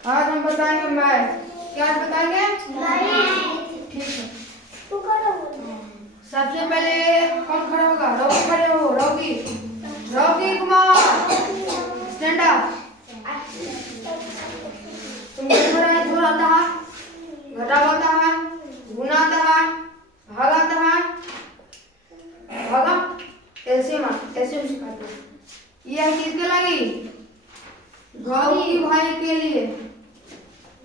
आज हम बताएंगे मैथ। क्या बताएंगे? ठीक है। सबसे पहले कौन खड़ा होगा? रॉकी खड़े हो। Rocky, Rocky Kumar stand up. तुम जोड़ आता है, घटा आता है, गुना आता है, भाग आता है, भागा एलसीएम सिखाते हैं। ये किसके लगी? रॉकी भाई के लिए।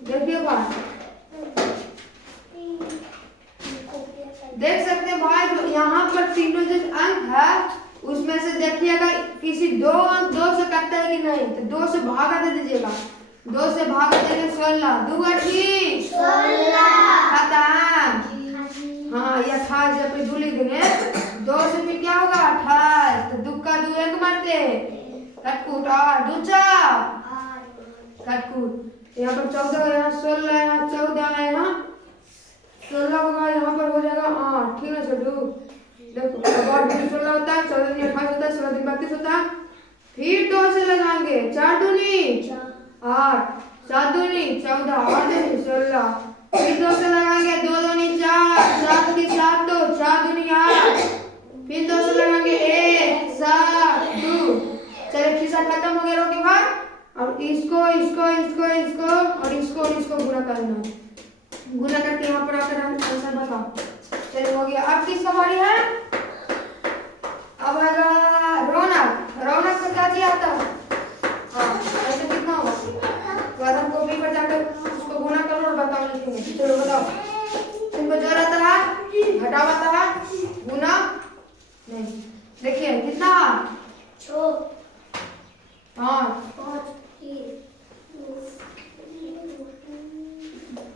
देखिए बात, देख सकते हैं भाई, जो यहाँ पर तीनों जो अंक है उसमें से देखिएगा किसी दो अंक 2 से कटता है कि नहीं, तो 2 से भागा दे दीजिएगा। 2 से भागा देंगे 16, 2 अठी 16 खत्म। हाँ ये 28 जब दो लिख देंगे, 2 से फिर क्या होगा? 28। तो 2 का 2 एक मारते कटकूट, और 2 4 कटकूट। यहाँ पर 14, यहाँ 16, यहाँ 14 है, यहाँ 16 होगा, यहाँ पर हो जाएगा 8। ठीक है छोटू, देखो 16 होता है, 14 दिन 28 होता है, 16 दिन 32 होता है। फिर 2 से लगाएंगे, 4 दूनी 8, 7 दूनी 14, 8 दूनी 16। फिर 2 से लगाएंगे, 2 दूनी 4, 7 दूनी 7, 4 दूनी 8। फिर 2 से लगाएंगे 1 7 2। चलिए खिस्सा खत्म हो गया रोके भाई। अब इसको इसको इसको इसको और इसको गुणा करना, गुना करके यहाँ पर आकर आंसर बताओ। चलिए हो गया। अब किसका बारी है? अब आएगा रौनक। रौनक से क्या किया था? हाँ ऐसे कितना होगा? तो बाद हम कॉपी पर जाकर उसको गुना करो और बताओ लिखेंगे। चलो बताओ, तुमको जोड़ आता है, घटाव आता है, गुना नहीं। देखिए कितना? 6 5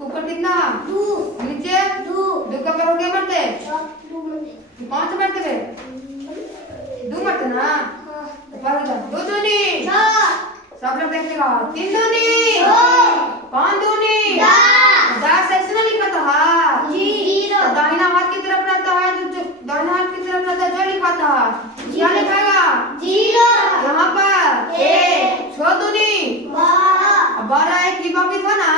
ऊपर कितना? 2 नीचे 2 का करोगे मरते 5 मरते थे, 2 मरते ना। तो 2 दूनी सब लोग देखिएगा, 3 दूनी 5 दूनी 10। ऐसे ना लिखा था दाहिना हाथ की तरफ रहता है, जो दाहिना हाथ की तरफ रहता है जो लिखा था क्या लिखाएगा? 0 यहाँ पर 1 6 दूनी 12 एक ही बाकी था ना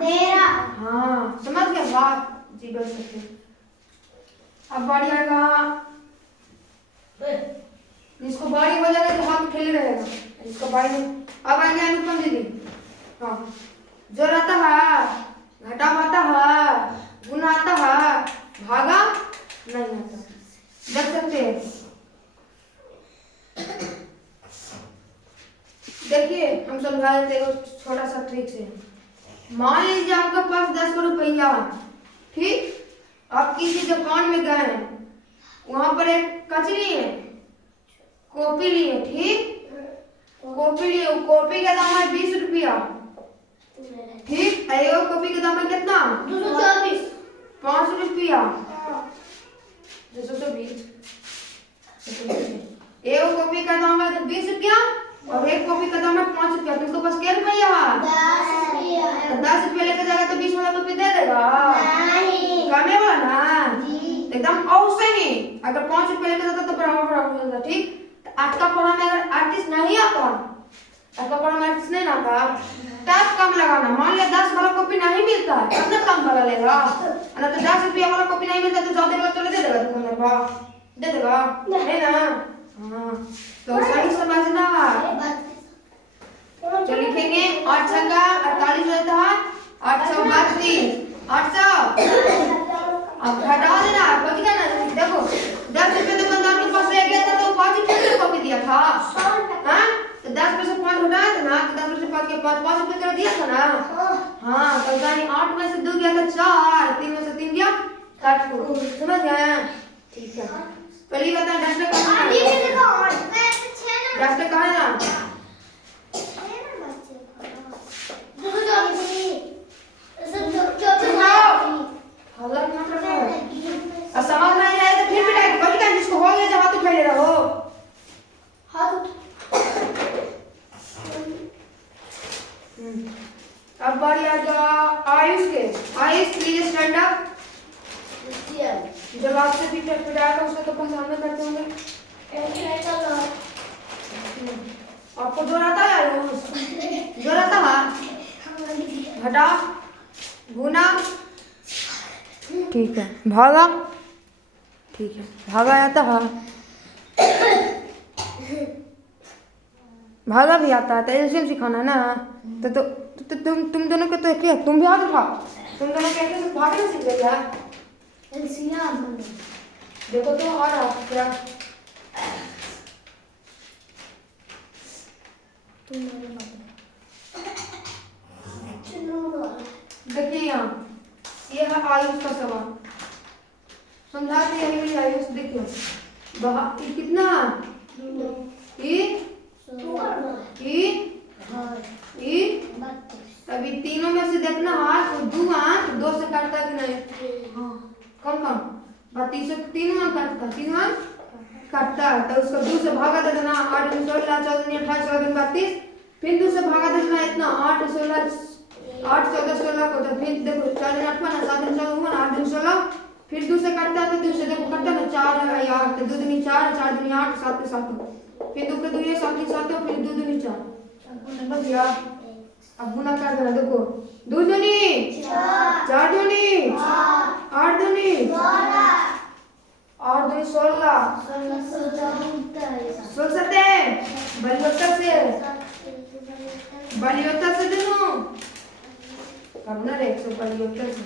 13। हाँ समझ गया बात जी, बोल सकते। अब बारी आएगा, इसको बारी हो जाएगा तो हाथ खेले रहेगा, इसको बारी में। अब आएंगे अनुपम दीदी। हाँ जोड़ आता है, घटाव आता है, गुना आता है, भागा नहीं आता। देख सकते हैं, देखिए हम समझा देते हैं छोटा सा ट्रिक से। मान लीजिए आपके पास 10 रुपया, ठीक, आप किसी दुकान में गए हैं, वहां पर एक कचरी है, कॉपी लिए, ठीक, कॉपी लिए, कॉपी का दाम है 20 रुपया, ठीक, एक कॉपी का दाम है कितना? 224 5 रुपया 220। एक कॉपी का दाम है 20 रुपया और एक कॉपी का दाम है 5 रुपया। तुमको पास क्या रुपया? 10 रुपया लेकर जाएगा तो 20 वाला कॉपी दे देगा? नहीं, कमे वाला ना एकदम औसे ही। अगर 5 रुपया लेकर जाता तो बराबर हो जाता, ठीक। आज का पढ़ा में अगर आर्टिस्ट नहीं आता, आज का पढ़ा में आर्टिस्ट नहीं आता, तब कम लगाना। मान लिया 10 वाला कॉपी नहीं मिलता है, तब ना कम वाला लेगा। अगर तो 10 रुपया वाला कॉपी नहीं मिलता तो ज्यादा वाला चले दे देगा दुकानदार का, दे देगा नहीं ना। हाँ तो सही समझना। तो लिखेंगे 8 छक्का 48 होता है, 832 800। अब घटा देना, बच गया ना। देखो 10 रुपये दुकानदार के पास रह गया था तो 5 रुपये का कॉपी दिया था। हाँ तो 10 रुपये से 5 घटाया था ना, तो 10 रुपये से 5 के 5 रुपये चला दिया था ना। हाँ तो यानी 8 में से 2 गया था 4, 3 में से 3 गया 8। समझ गए? ठीक है। पहली बता डस्टर कहाँ है? डस्टर कहाँ है ना? हल्ला क्यों कर रहे हो? समझ नहीं आया तो फिर पिटाई बच गया, जिसको हो गया जब हाथ उठा ले रहा हो हाथ। अब बारी आ गया आयुष के। Ayush please stand up. जब आपसे पीछे पिटाया था उसको तो पहचान करते होंगे। आपको जोर आता है आयुष? जोर आता है? घटा गुना ठीक है, भागा ठीक है, भागा आता है, भागा भी आता है, तो एलसीएम सिखाना ना। तो तुम दोनों को तो क्या तुम भी हाथ उठाओ, तुम दोनों कैसे भागना सीख गए क्या? एलसीएम देखो तो और आप क्या देखिए यहाँ ये है आयुष का सवाल, समझाते हैं मेरी आयुष। देखियो ये कितना अभी तीनों में से देखना हाथ दो आंख दो से काटता कि नहीं? कौन कौन और तीनों आंख काटता, तीनों आंख काटता है, तो उसको दो से भागा देना 8 × 16 14 28 14 32, फिर दो से भागा देना इतना 8 16 8 14 16 को, तो फिर देखो 4 × 8 = 7 × 14 8 × 16, फिर दो से काटता है तो दो से देखो काटता ना 4 या 8, तो 2 दूनी 4 4 दूनी 8 7 के 7, फिर दो के 2 ये 7 के 7, फिर 2 दूनी 4 बस यार। अब गुना कर देना, देखो 2 दूनी 4 दूनी 8 दूनी 8 दूनी 16 बलियोत्तर से दोनों करना रे 175 से